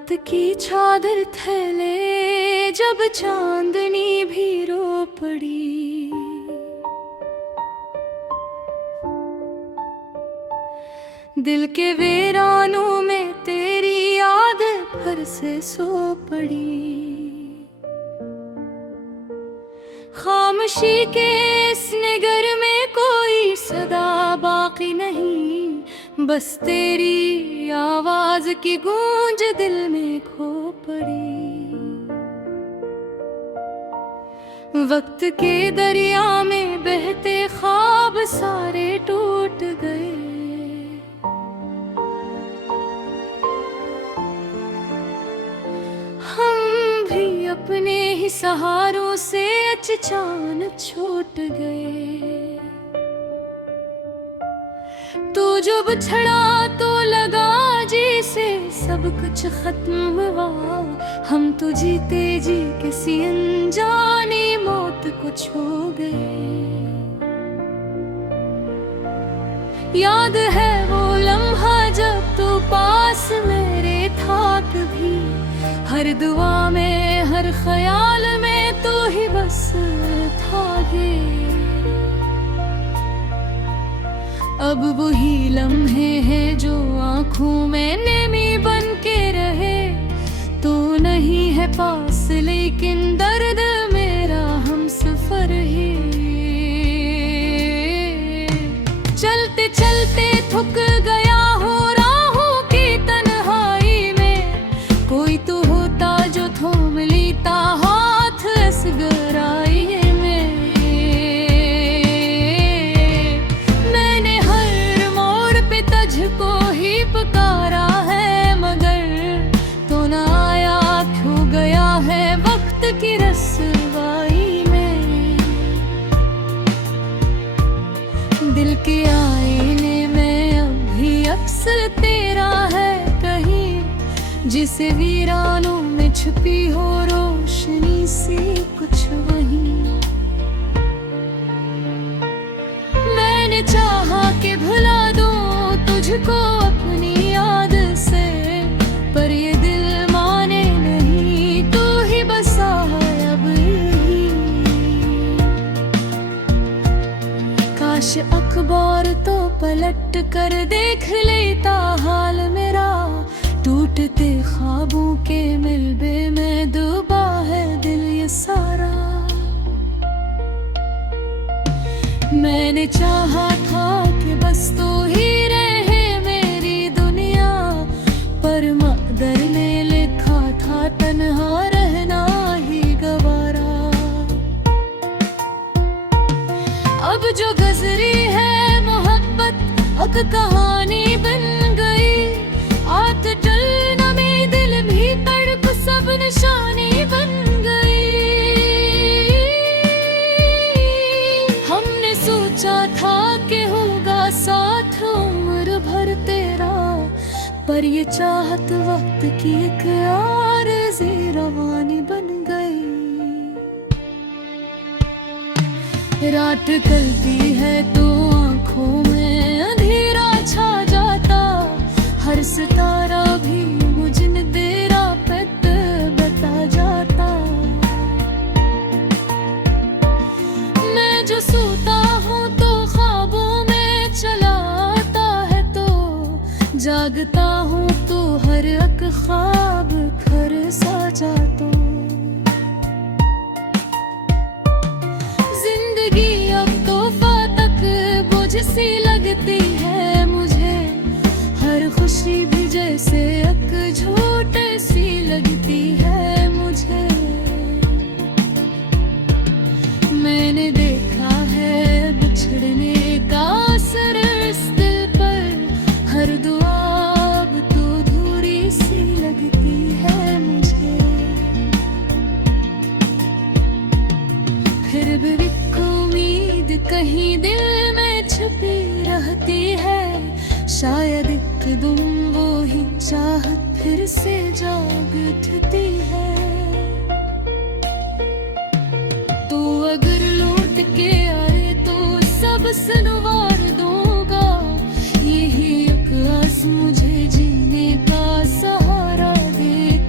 रात की चादर थैले जब चांदनी भी रो पड़ी, दिल के वीरानों में तेरी याद फिर से सो पड़ी। खामोशी के इस नगर में कोई सदा बाकी नहीं, बस तेरी आवाज की गूंज दिल में खो पड़ी। वक्त के दरिया में बहते ख्वाब सारे टूट गए, हम भी अपने ही सहारों से अचानक छूट गए। तू जो बिछड़ा तो लगा जैसे सब कुछ खत्म हुआ, हम तो जीते जी किसी अनजानी मौत को छू गए। याद है वो लम्हा जब तू पास मेरे था, कभी हर दुआ में हर ख्याल में तू ही बस था गे। अब वही लम्हे हैं जो आँखों में नमी बन के रहे, तू नहीं है पास लेकिन दर्द मेरा हम सफर है। चलते चलते थक गया हो राहों की तन्हाई में, कोई तो होता जो थोम लेता हाथ इस गहराई में। मैंने हर मोड़ पे तुझको ही पुकारा है, मगर तो न आया, खो गया है वक्त की रसवाई में। दिल के आईने में अब भी अक्सर तेरा है कहीं, जिसे वीरानों में छुपी हो रोशनी सी कुछ वहीं। मैंने चाहा कि भुला दूं तुझको अपनी याद से, पर ये दिल माने नहीं, तू ही बसा है अब यहीं। काश अखबार तो पलट कर देख लेता हाल मेरा, टूटते ख्वाबों के मिलबे में डूबा है दिल ये सारा। मैंने चाहा था कि बस तू ही रहे मेरी दुनिया, पर मक़दर ने लिखा था तन्हा रहना ही गवारा। अब जो गुज़री है मोहब्बत अब कहानी बन गई, आत टलना में दिल भी तड़प सब निशानी बन गई। हमने सोचा था कि होगा साथ उम्र भर तेरा, पर ये चाहत वक्त की एक आरज़ी रवानी बन गई। रात ढलती है तो आँखों में अंधेरा छा जाता, हर सितारा भी मुझे न तेरा पत बता जाता। मैं जो सोता हूँ तो ख्वाबों में चला आता है, तो जागता हूँ तो हर एक ख्वाब घर सा जाता। जिंदगी अब तोहफा तक बोझ सी लगती है मुझे, हर खुशी भी जैसे एक झूठ सी लगती है मुझे। मैंने देखा है बिछड़ने का असर इस दिल पर, हर दुआ अब तो अधूरी सी लगती है मुझे। फिर भी एक उम्मीद कहीं दिल में छुपी रहती है, शायद एक दिन वो ही चाहत फिर से जाग उठती है। तो अगर लौट के आए तो सब संवार दूंगा, यही एक आस मुझे जीने का सहारा दे।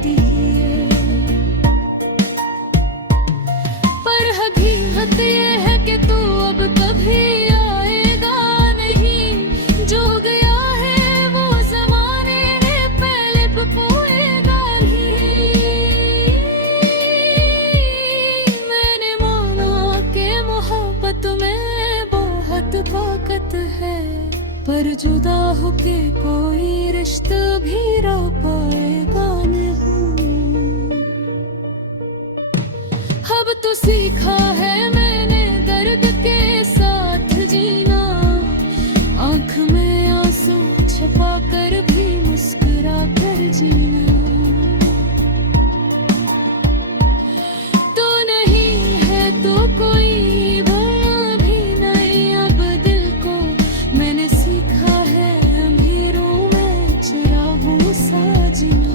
पर जुदा होके कोई रिश्ता भी रह पाएगा नहीं। अब तो सीखा है मैंने दर्द के साथ जीना, आंख में आंसू छुपा कर भी मुस्कुरा कर जीना। तो नहीं है तो कोई भला भी नहीं, अब दिल को मैंने सीखा है अमीरों में चिरागों सा जीना।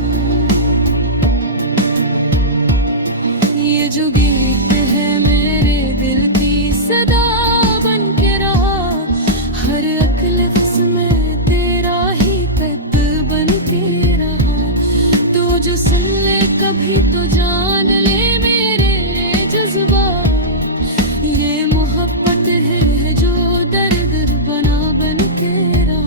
ये जो गीत है मेरे दिल की सदा बन के रहा, हर एक लफ्ज़ में तेरा ही पैद बन के रहा। तो जो सुन ले कभी तो जान ले मेरे जज्बात, ये मोहब्बत है जो दर्द बना बन के रहा।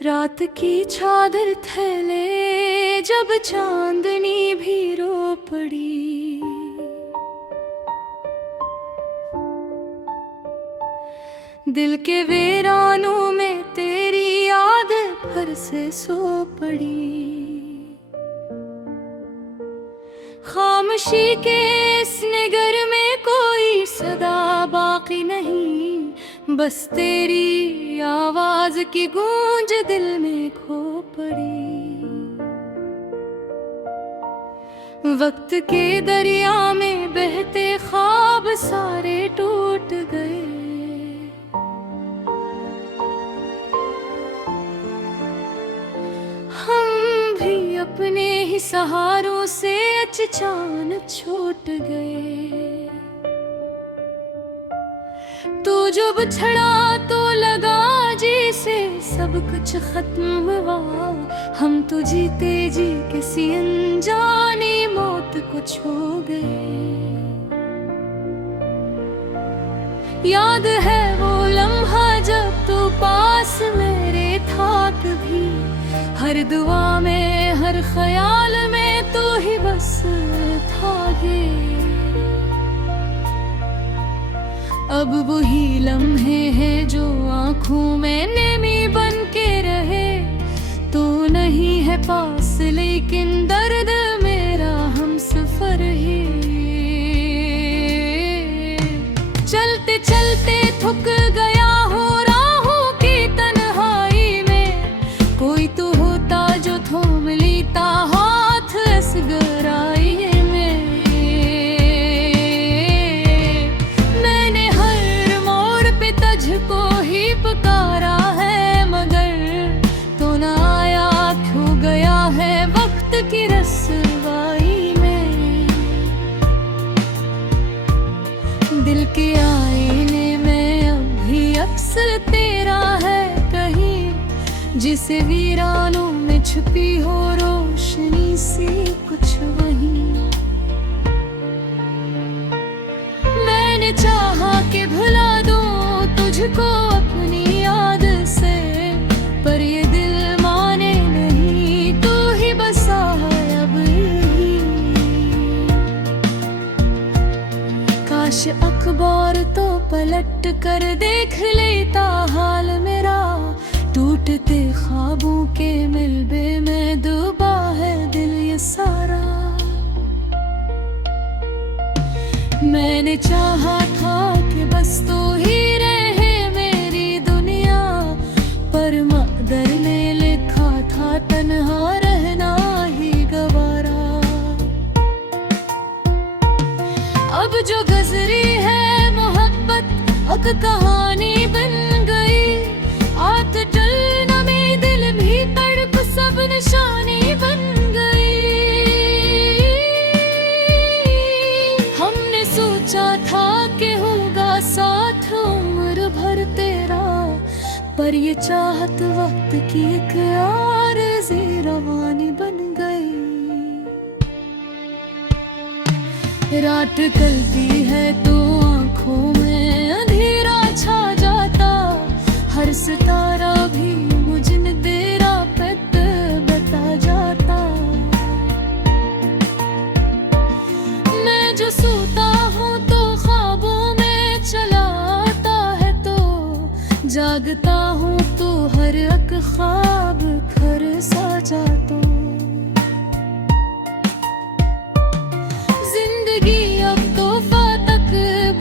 रात की चादर थैले जब चांदनी भी रो पड़ी, दिल के वीरानों में तेरी याद फिर से सो पड़ी। खामोशी के इस नगर में कोई सदा बाकी नहीं, बस तेरी आवाज की गूंज दिल में खो पड़ी। वक्त के दरिया में बहते ख्वाब सारे टूट गए, हम भी अपने ही सहारों से अचानक छूट गए। तू जो बिछड़ा तो लगा जैसे सब कुछ खत्म हुआ, हम तो जीते जी किसी अनजानी मौत को छू गए। याद है वो लम्हा जब तू पास मेरे था, कभी हर दुआ में हर ख्याल में तू ही बस था गे। अब वही लम्हे हैं जो आँखों में नमी बन के रहे, तू नहीं है पास लेकिन दर्द मेरा हम सफर है। चलते चलते थक गया हो राहों की तन्हाई में, कोई तो होता जो थोम लेता हाथ इस गहराई में। मैंने हर मोड़ पे तुझको ही पुकारा है, मगर तो ना आया, खो गया है वक्त की रसवाई में। दिल के आईने में अब भी अक्स तेरा है कहीं, जिसे वीरानों में छुपी हो रोशनी सी कुछ वहीं। मैंने चाहा कि भुला दूं तुझको अपनी याद से, पर ये दिल माने नहीं, तू ही बसा है अब यहीं। काश अखबार तो पलट कर देख लेता हाल मेरा, टूटते ख्वाबों के मिलबे में डूबा है दिल ये सारा। मैंने चाहा था कि बस तू ही रहे मेरी दुनिया, पर मक़दर ने लिखा था तन्हा रहना ही गवारा। अब जो गुज़री है मोहब्बत अब कहानी बन गई, आत टलना में दिल भी तड़प सब निशानी बन गई। हमने सोचा था कि होगा साथ उम्र भर तेरा, पर ये चाहत वक्त की एक आरज़ी रवानी बन गई। रात कलती है तो आँखों में अंधेरा छा जाता, हर सितारा भी मुझे तेरा पत बता जाता। मैं जो सोता हूँ तो ख्वाबों में चला आता है, तो जागता हूँ तो हर एक ख्वाब घर सा जाता। जिंदगी अब तो फातक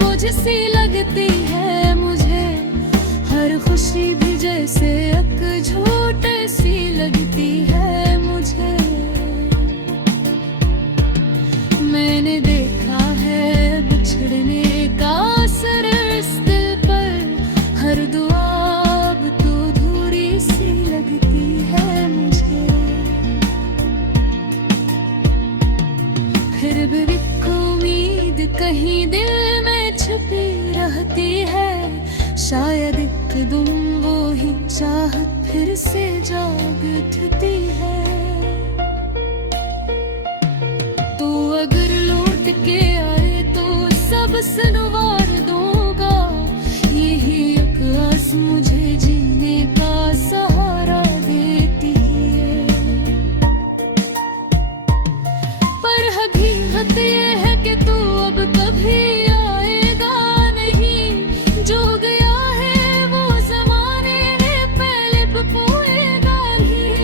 बोझ सी लगती है मुझे, हर खुशी भी जैसे एक झूठ सी लगती है मुझे। मैंने देखा है बिछड़ने का असर इस दिल पर, हर दुआ अब तो अधूरी सी लगती है मुझे। फिर भी एक उम्मीद कहीं दिल में छुपी रहती है, शायद एक दिन वो ही चाहत फिर से जाग उठती है। तू अगर लौट के आए तो सब संवार दूंगा, यही एक आस मुझे जीने का सहारा देती है। पर हकीकत ये है कि तू अब कभी आएगा नहीं, जो गया है वो ज़माने में पहले पपोएगा नहीं।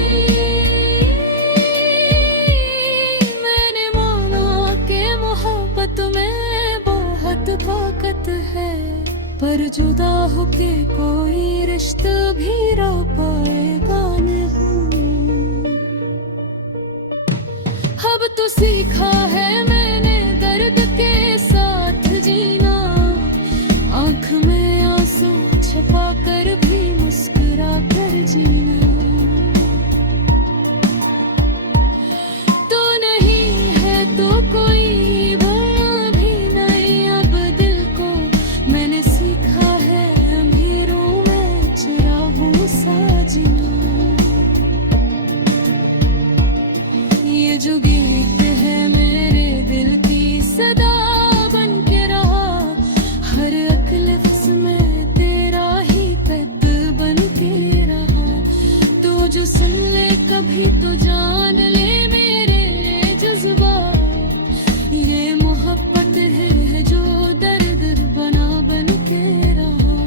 मैंने माना कि मोहब्बत में बहुत ताकत है, पर जुदा होके कोई रिश्ता भी रह पाएगा नहीं। अब तो सीखा है मैंने दर्द के साथ जीना, आँख में आंसू छुपा कर भी मुस्कुरा कर जीना। तो नहीं है तो कोई बना भी नहीं, अब दिल को मैंने सीखा है अमीरों में चुराहूं सा जीना। ये जो गीत है मेरे दिल की सदा बन के रहा, हर एक लफ्ज़ में तेरा ही पद बन के रहा। तू जो सुन ले कभी तो जान ले मेरे जज्बात, ये मोहब्बत है जो दर्द बना बन के रहा।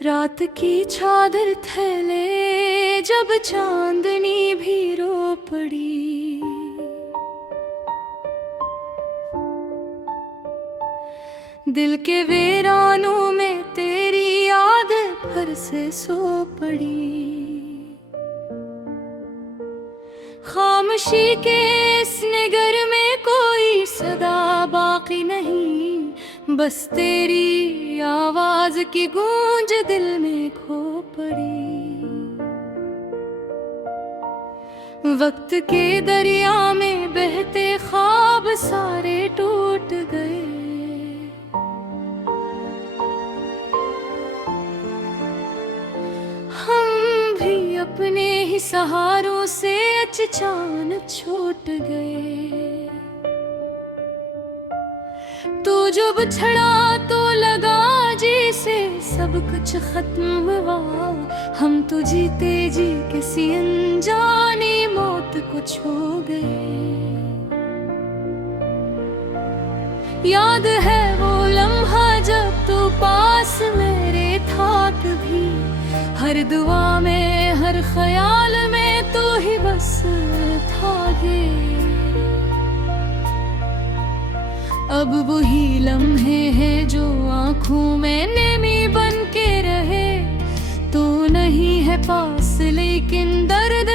रात की चादर थैले जब चांदनी भी रो पड़ी, दिल के वीरानों में तेरी याद फिर से सो पड़ी। खामोशी के इस नगर में कोई सदा बाकी नहीं, बस तेरी आवाज की गूंज दिल में खो पड़ी। वक्त के दरिया में बहते ख्वाब सारे टूट गए, हम भी अपने ही सहारों से अचानक छूट गए। तू जो बिछड़ा तो लगा जैसे सब कुछ खत्म हुआ, हम तो जीते जी किसी अनजानी मौत को छू गए। याद है वो लम्हा जब तू पास मेरे था, कभी हर दुआ में हर ख्याल में तू ही बस था गे। अब वही लम्हे हैं जो आँखों में नमी बन के रहे, तू नहीं है पास लेकिन दर्द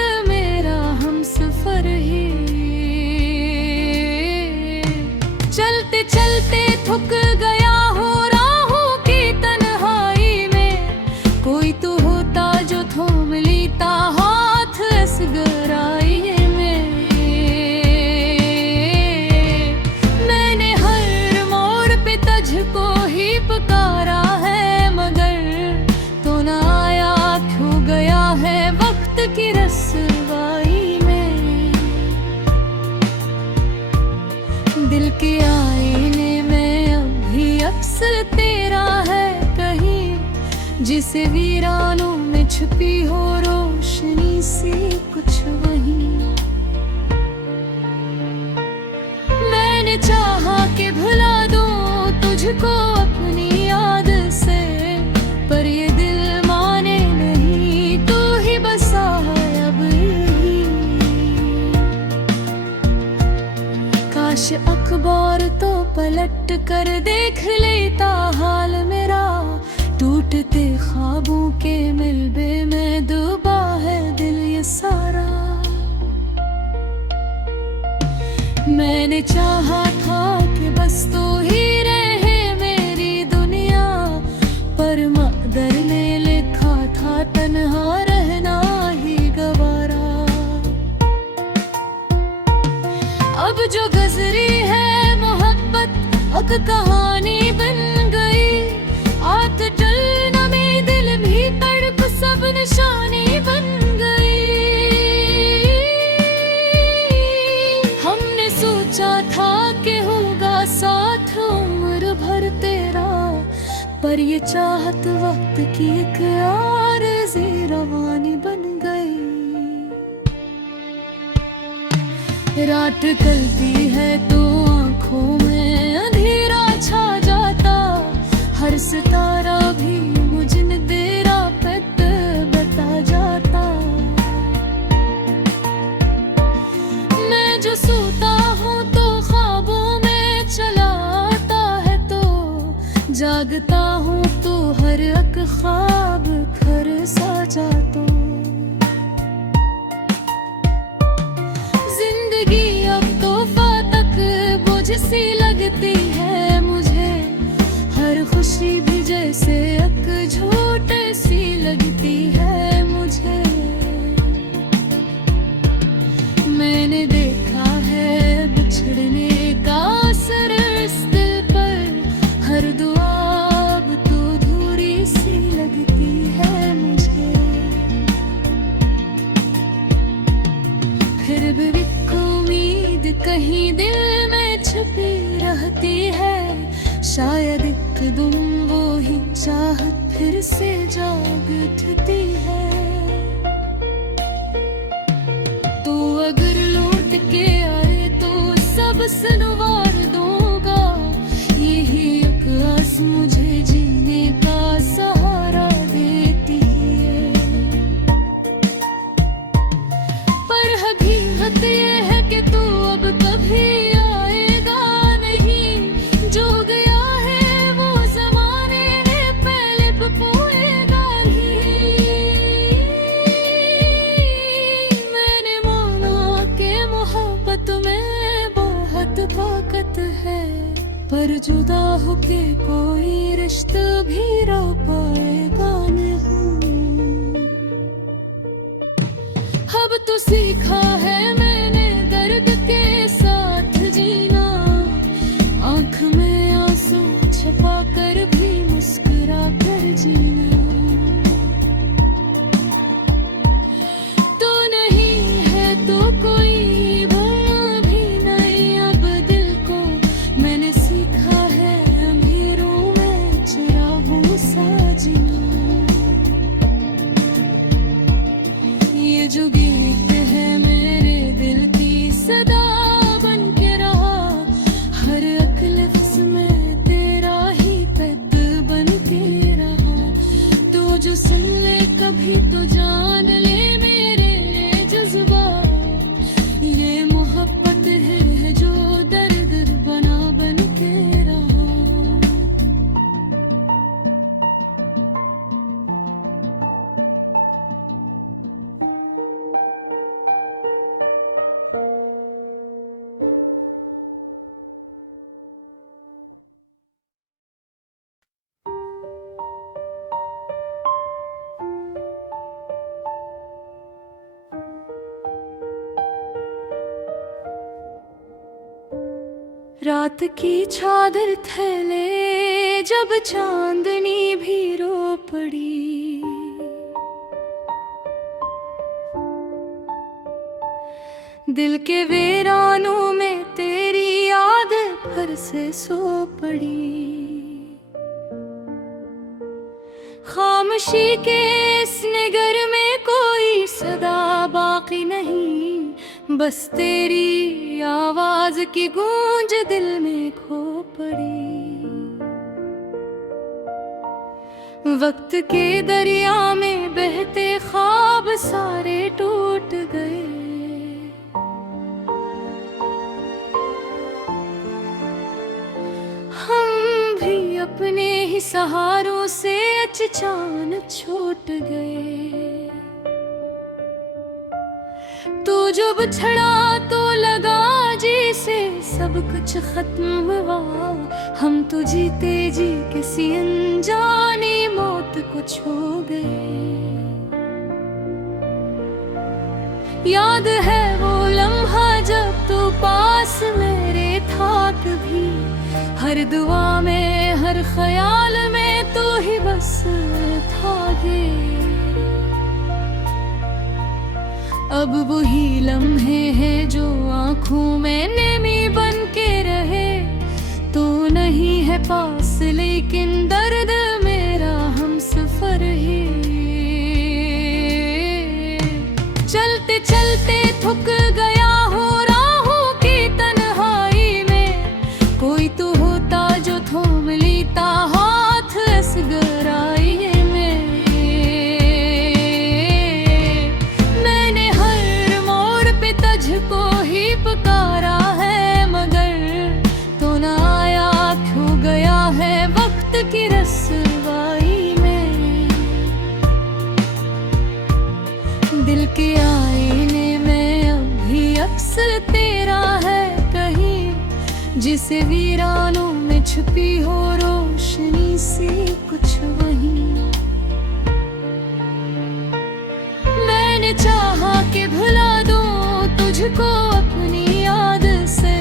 तू होता जो थोम लेता हाथ इस गहराई में। मैंने हर मोड़ पे तुझको ही पुकारा है, मगर तो ना आया, खो गया है वक्त की रसवाई में। दिल के आईने में अभी अक्स तेरा है कहीं, जिसे वीरानों में छुपी हो रोशनी सी कुछ वहीं। मैंने चाहा कि भुला दूं तुझको अपनी याद से, पर ये दिल माने नहीं, तू ही बसा है अब यहीं। काश अखबार तो पलट कर देख लेता हाल मेरा, टूटते ख्वाबों के मिलबे में डूबा है दिल ये सारा। मैंने चाहा था कि बस तू ही रहे मेरी दुनिया, पर मक़दर ने लिखा था तन्हा रहना ही गवारा। अब जो गुज़री है मोहब्बत अब कहानी बन गई, आग जलना में दिल भी तड़प सब निशानी बन गई। हमने सोचा था कि होगा साथ उम्र भर तेरा, पर ये चाहत वक्त की एक आरज़ी रवानी बन गई। रात ढलती है तो आँखों में अंधेरा छा जाता, हर सितारा भी मुझे तेरा पत बता जाता। मैं जो सोता हूँ तो ख्वाबों में चला आता है, तो जागता हूँ तो हर एक ख्वाब घर सा जाता। जिंदगी अब तोहफा तक बोझ सी लगती है मुझे, हर खुशी भी जैसे एक झूठ सी लगती है मुझे। मैंने देखा है बिछड़ने का असर इस दिल पर, हर दुआ अब तो अधूरी सी लगती है मुझे। फिर भी एक उम्मीद कहीं दिल में छुपी रहती है, शायद एक दिन वो ही चाहत फिर से जाग उठती है। तो अगर लौट के आए तो सब संवार दूंगा, यही एक आस मुझे जीने का सहारा देती है। पर हकीकत ये है कि तू अब कभी आएगा नहीं, जो गया है वो ज़माने में पहले बपोएगा नहीं। मैंने माना कि मोहब्बत में बहुत ताकत है, पर जुदा होके कोई रिश्ता भी रह पाएगा नहीं। अब तो सीखा है मैंने दर्द के साथ जीना, आँख में आंसू छुपा कर भी मुस्कुरा कर जीना। तो नहीं है तो कोई भला भी नहीं, अब दिल को मैंने सीखा है अँधेरों में चिरागों सा जीना। ये जो गीत है मेरे दिल की सदा बन के रहा, हर एक लफ्ज़ में तेरा ही पैत बन के रहा। तू जो सुन ले कभी तो जान ले मेरे जज्बात, ये मोहब्बत है जो दर्द बना बन के रहा। रात की चादर थैले जब चांदनी भी रो पड़ी, दिल के वीरानों में तेरी याद फिर से सो पड़ी। खामोशी के इस नगर में कोई सदा बाकी नहीं, बस तेरी आवाज की गूंज दिल में खो पड़ी। वक्त के दरिया में बहते ख्वाब सारे टूट गए, अपने ही सहारों से अचानक छूट गए। तू जो बिछड़ा तो लगा जैसे सब कुछ खत्म हुआ, हम तो जीते जी किसी अनजानी मौत को छू गए। याद है वो लम्हा जब तू पास मेरे था, कभी हर दुआ में हर ख्याल में तू ही बस था गे। अब वही लम्हे हैं जो आँखों में नमी बन के रहे, तू नहीं है पास लेकिन दर्द मेरा हम सफर है। चलते चलते थक गया हो राहों की तन्हाई में, कोई तो होता जो थोम लेता हाथ इस गहराई में। मैंने हर मोड़ पे तुझको ही पुकारा है, मगर तो न आया, खो गया है वक्त की रसवाई में। दिल के आईने में अब भी अक्स तेरा है कहीं, जिसे वीरानों में छुपी हो रोशनी सी कुछ वहीं। मैंने चाहा कि भुला दूं तुझको अपनी याद से,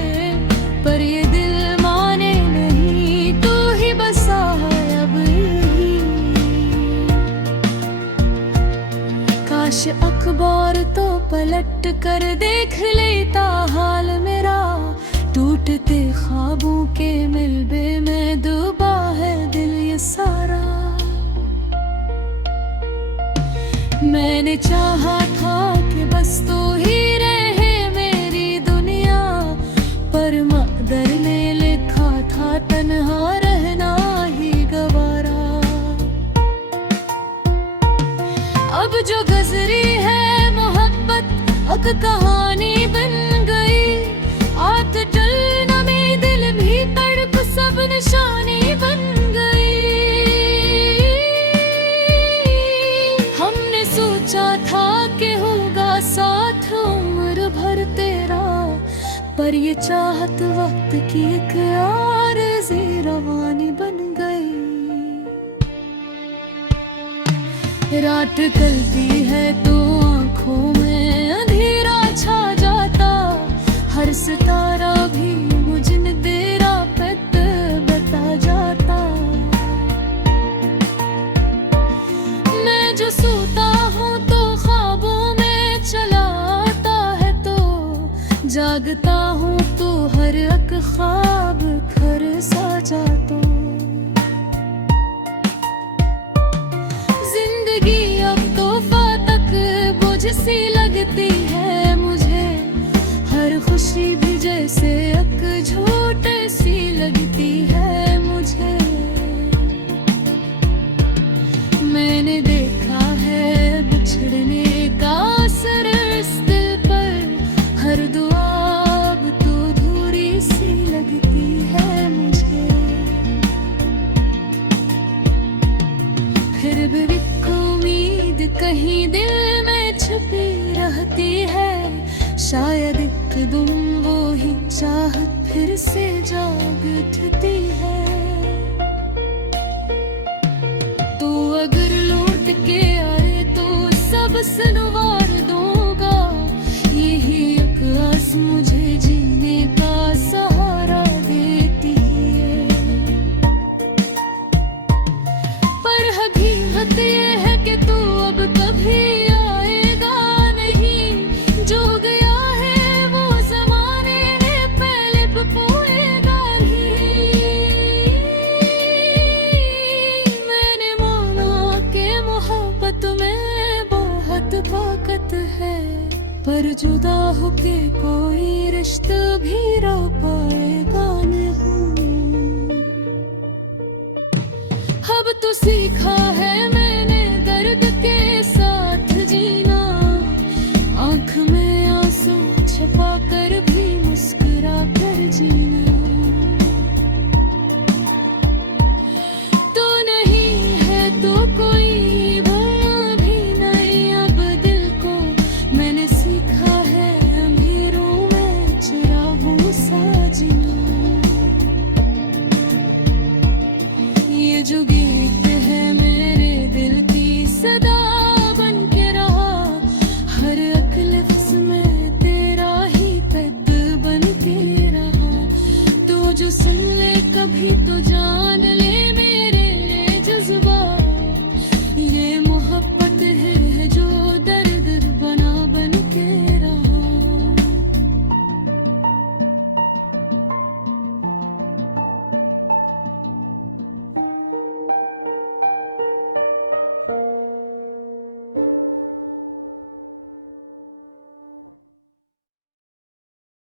पर ये दिल माने नहीं, तू ही बसा है अब यहीं। काश अखबार तो पलट कर देख लेता हाल मेरा, टूटते ख्वाबों के मिलबे में डूबा है दिल ये सारा। मैंने चाहा था कि बस तू ही रहे मेरी दुनिया, पर मक़दर ने लिखा था तन्हा रहना ही गवारा। अब जो गुज़री है मोहब्बत अब कहानी बन गई, आत चलना में दिल भी तड़प सब निशानी बन गई। हमने सोचा था कि होगा साथ उम्र भर तेरा, पर ये चाहत वक्त की एक आरज़ी रवानी बन गई। रात ढलती है तो आँखों में अंधेरा छा जाता, हर सितारा भी मुझे न तेरा पत बता जाता। मैं जो सोता हूँ तो ख्वाबों में चला आता है, तो जागता हूँ तो हर एक ख्वाब घर सा जाता। जिंदगी अब तोहफा तक बोझ सी लगती है मुझे, हर खुशी भी जैसे एक झूठ सी लगती है मुझे। मैंने देखा है बिछड़ने का असर इस दिल पर, हर दुआ अब तो अधूरी सी लगती है मुझे। फिर भी एक उम्मीद कहीं दिल में छुपी रहती है, शायद एक दिन वो ही चाहत फिर से जाग उठती है। तो अगर लौट के आए तो सब संवार दूंगा, यही एक आस मुझे जीने का सहारा दे मोहब्बत में बहुत ताकत है, पर जुदा होके कोई रिश्ता भी रह पाएगा नहीं। अब तो सीखा है मैंने दर्द के साथ जीना, आंख में आंसू छुपा कर भी मुस्कुरा कर जीना। तो नहीं है तो कोई भला भी नहीं, अब दिल को मैंने सीखा है अमीरों में चिरागों सा जीना। ये जो गीत है मेरे दिल की सदा बन के रहा, हर एक लफ्ज़ में तेरा ही पैद बन के रहा। तो जो सुन ले कभी तो जान ले मेरे जज्बात,